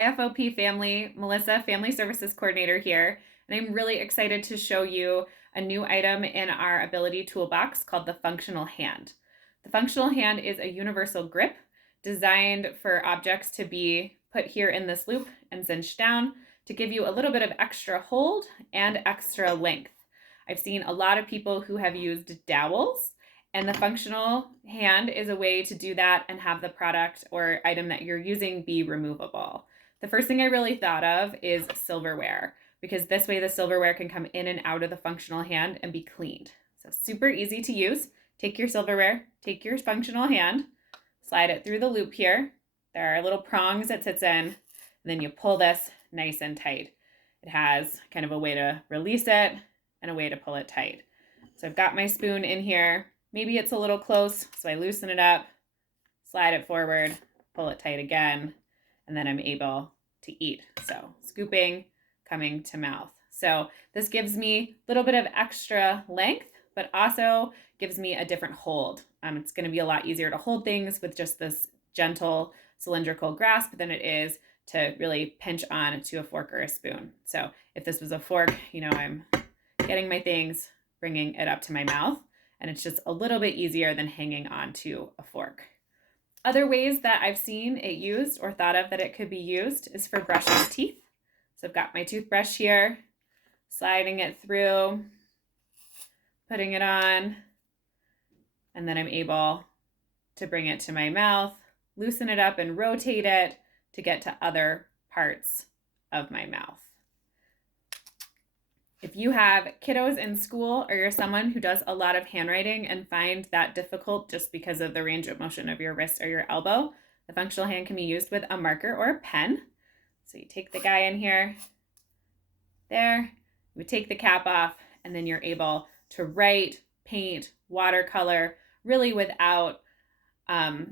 FOP family, Melissa, Family Services Coordinator here, and I'm really excited to show you a new item in our ability toolbox called the functional hand. The functional hand is a universal grip designed for objects to be put here in this loop and cinched down to give you a little bit of extra hold and extra length. I've seen a lot of people who have used dowels, and the functional hand is a way to do that and have the product or item that you're using be removable. The first thing I really thought of is silverware, because this way the silverware can come in and out of the functional hand and be cleaned. So super easy to use. Take your silverware, take your functional hand, slide it through the loop here. There are little prongs it sits in, and then you pull this nice and tight. It has kind of a way to release it and a way to pull it tight. So I've got my spoon in here. Maybe it's a little close, so I loosen it up, slide it forward, pull it tight again, and then I'm able to eat. So scooping, coming to mouth. So this gives me a little bit of extra length, but also gives me a different hold. It's going to be a lot easier to hold things with just this gentle cylindrical grasp than it is to really pinch on to a fork or a spoon. So if this was a fork, I'm getting my things, bringing it up to my mouth, and it's just a little bit easier than hanging on to a fork. Other ways that I've seen it used or thought of that it could be used is for brushing teeth. So I've got my toothbrush here, sliding it through, putting it on, and then I'm able to bring it to my mouth, loosen it up and rotate it to get to other parts of my mouth. If you have kiddos in school or you're someone who does a lot of handwriting and find that difficult just because of the range of motion of your wrist or your elbow, the functional hand can be used with a marker or a pen. So you take the guy in here, there, you take the cap off, and then you're able to write, paint, watercolor, really without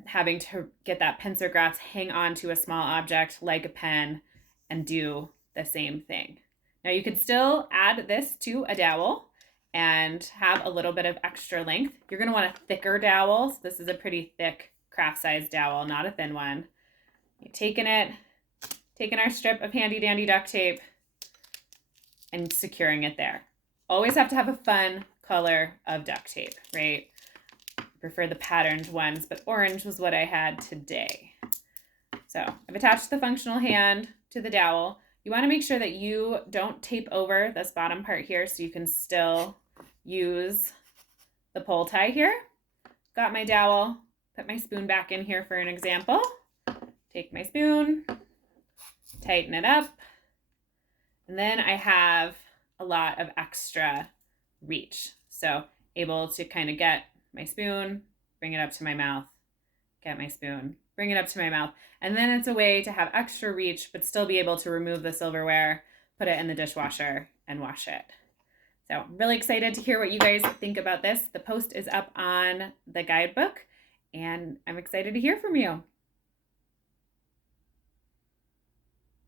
having to get that pincer grasp, hang on to a small object like a pen, and do the same thing. Now you could still add this to a dowel and have a little bit of extra length. You're going to want a thicker dowel. So this is a pretty thick craft size dowel, not a thin one. You're taking our strip of handy dandy duct tape and securing it there. Always have to have a fun color of duct tape, right? I prefer the patterned ones, but orange was what I had today. So I've attached the functional hand to the dowel. You want to make sure that you don't tape over this bottom part here so you can still use the pull tie here. Got my dowel, put my spoon back in here for an example. Take my spoon, tighten it up, and then I have a lot of extra reach. So able to kind of get my spoon, bring it up to my mouth, get my spoon, bring it up to my mouth. And then it's a way to have extra reach, but still be able to remove the silverware, put it in the dishwasher, and wash it. So I'm really excited to hear what you guys think about this. The post is up on the guidebook, and I'm excited to hear from you.